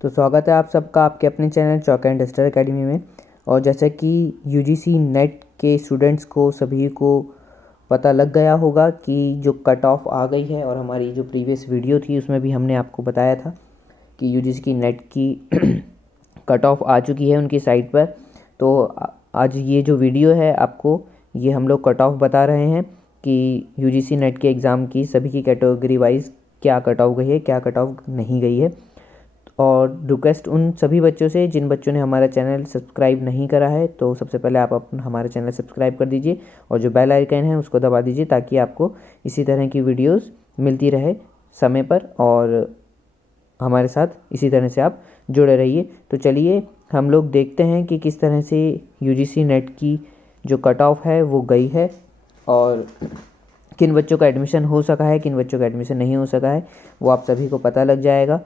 तो स्वागत है आप सबका आपके अपने channel chalk and duster academy में। और जैसे कि यूजीसी नेट के स्टूडेंट्स को सभी को पता लग गया होगा कि जो कट ऑफ आ गई है, और हमारी जो प्रीवियस वीडियो थी उसमें भी हमने आपको बताया था कि यूजीसी की नेट की कट ऑफ आ चुकी है उनकी साइट पर। तो आज ये जो वीडियो है आपको ये हम लोग कट ऑफ बता रहे हैं कि यूजीसी नेट के एग्ज़ाम की सभी की कैटेगरी वाइज क्या कट ऑफ गई है, क्या कट ऑफ नहीं गई है। और रिक्वेस्ट उन सभी बच्चों से जिन बच्चों ने हमारा चैनल सब्सक्राइब नहीं करा है, तो सबसे पहले आप हमारा चैनल सब्सक्राइब कर दीजिए और जो बेल आइकन है उसको दबा दीजिए, ताकि आपको इसी तरह की वीडियोस मिलती रहे समय पर और हमारे साथ इसी तरह से आप जुड़े रहिए। तो चलिए हम लोग देखते हैं कि किस तरह से यूजीसी नेट की जो कट ऑफ है वो गई है और किन बच्चों का एडमिशन हो सका है, किन बच्चों का एडमिशन नहीं हो सका है, वो आप सभी को पता लग जाएगा।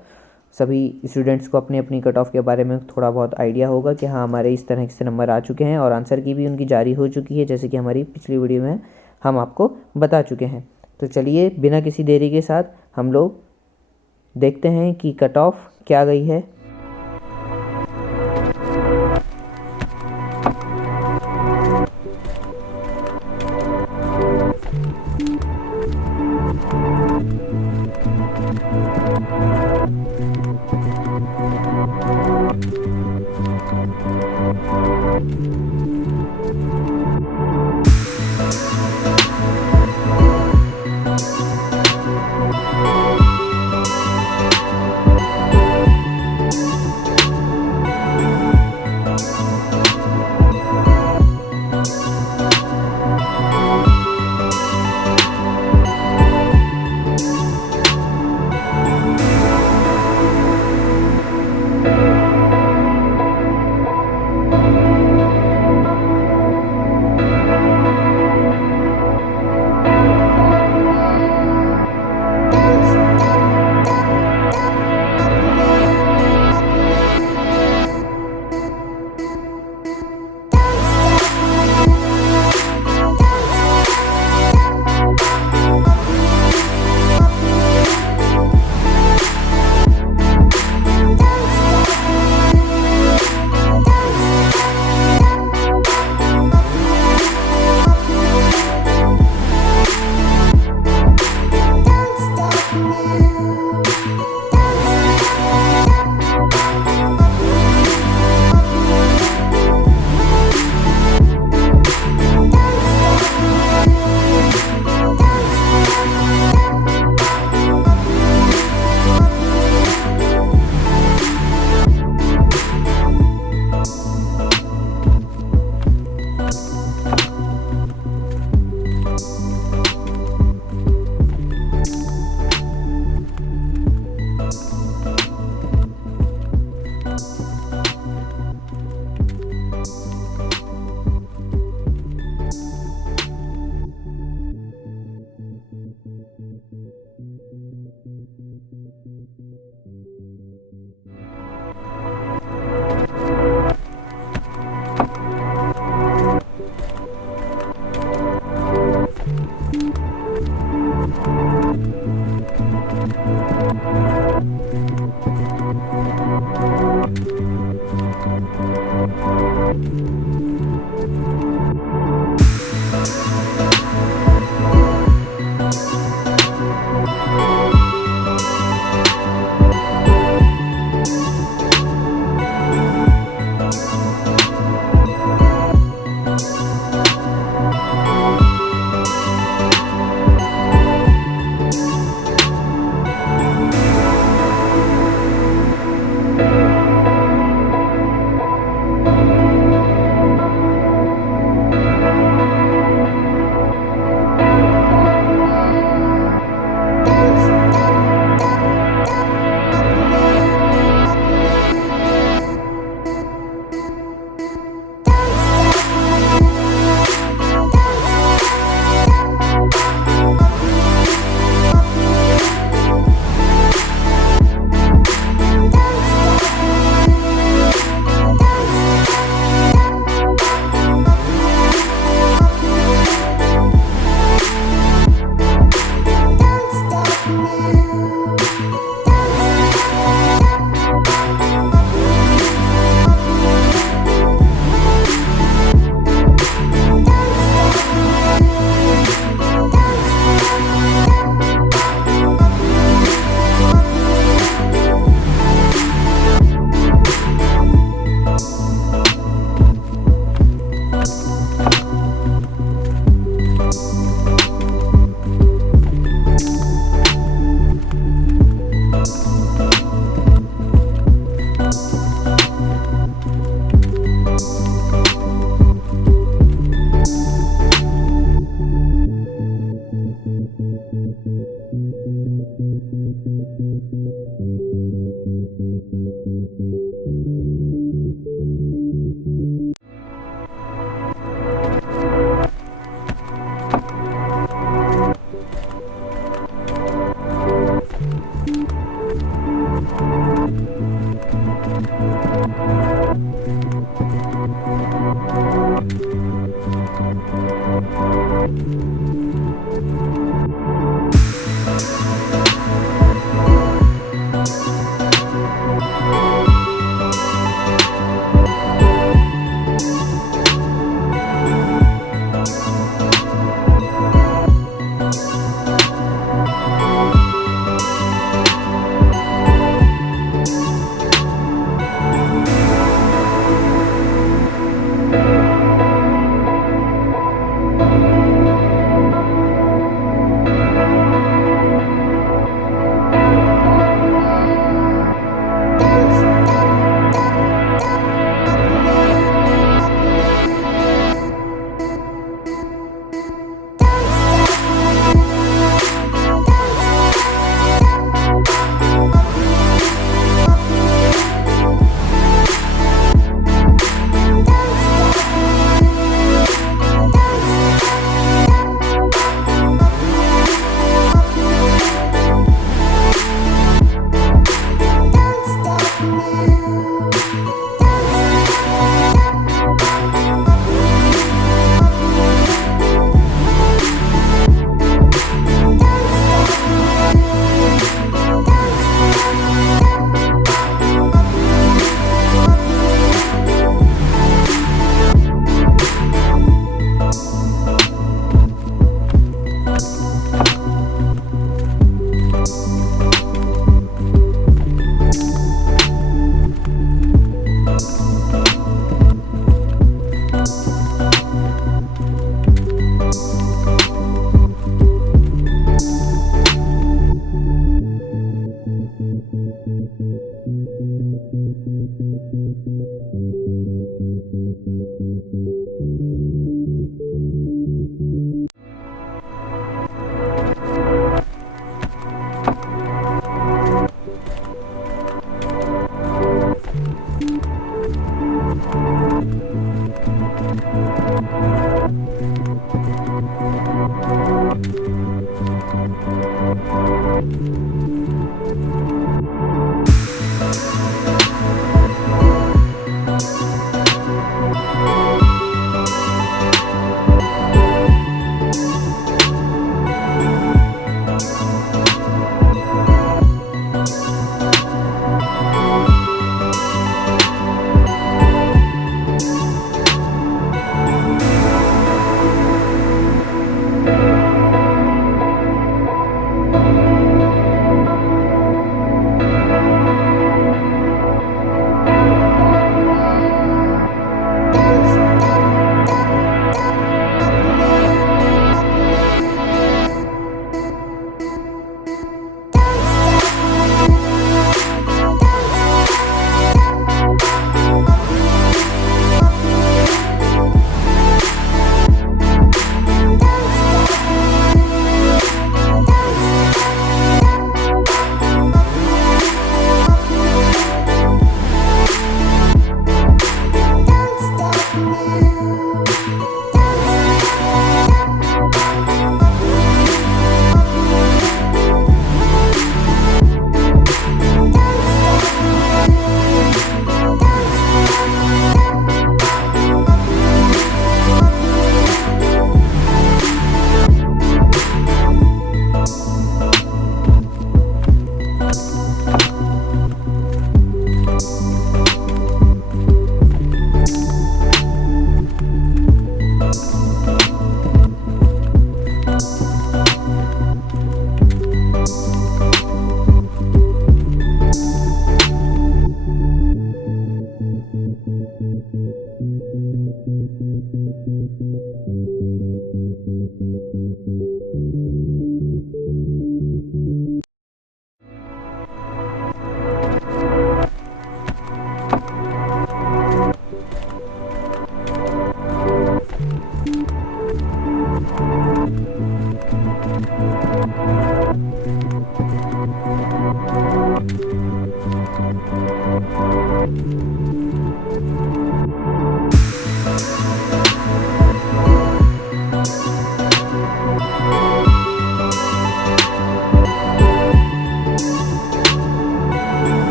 सभी स्टूडेंट्स को अपनी अपनी कट ऑफ के बारे में थोड़ा बहुत आइडिया होगा कि हाँ हमारे इस तरह से नंबर आ चुके हैं और आंसर की भी उनकी जारी हो चुकी है, जैसे कि हमारी पिछली वीडियो में हम आपको बता चुके हैं। तो चलिए बिना किसी देरी के साथ हम लोग देखते हैं कि कट ऑफ क्या गई है।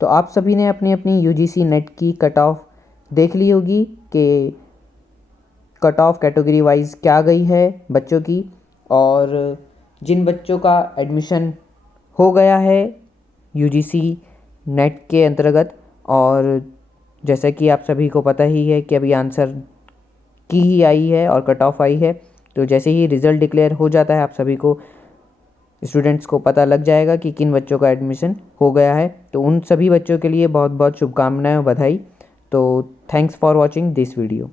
तो आप सभी ने अपनी अपनी यूजीसी नेट की कट ऑफ देख ली होगी कि कट ऑफ कैटेगरी वाइज क्या गई है बच्चों की, और जिन बच्चों का एडमिशन हो गया है यूजीसी नेट के अंतर्गत, और जैसा कि आप सभी को पता ही है कि अभी आंसर की ही आई है और कट ऑफ आई है, तो जैसे ही रिज़ल्ट डिक्लेयर हो जाता है आप सभी को स्टूडेंट्स को पता लग जाएगा कि किन बच्चों का एडमिशन हो गया है। तो उन सभी बच्चों के लिए बहुत बहुत शुभकामनाएं और बधाई। तो thanks for watching this video.